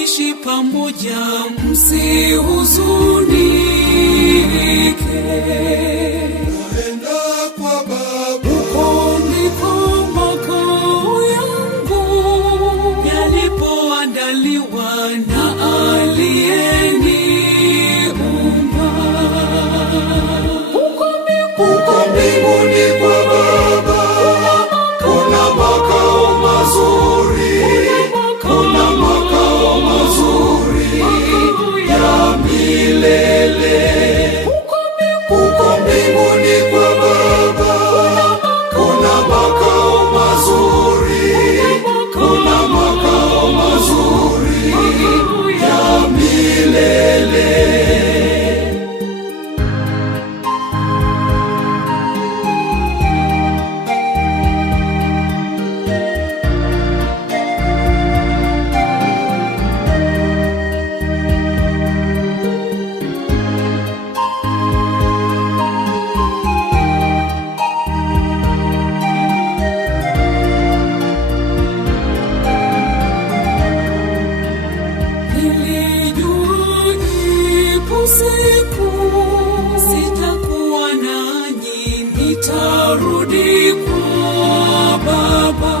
tutaishi pamoja, msihuzunike. Naenda kwa Baba, huko ndiko makao yangu yalipoandaliwa na aliyeniumba. Huko mbinguni kwa Baba kuna makao mazuri, kuna makao mazuri ya milele. Huko mbinguni kwa Baba kuna makao mazuri, kuna makao mazuri ya milele. Siku sitakuwa nanyi, nitarudi kwa Baba.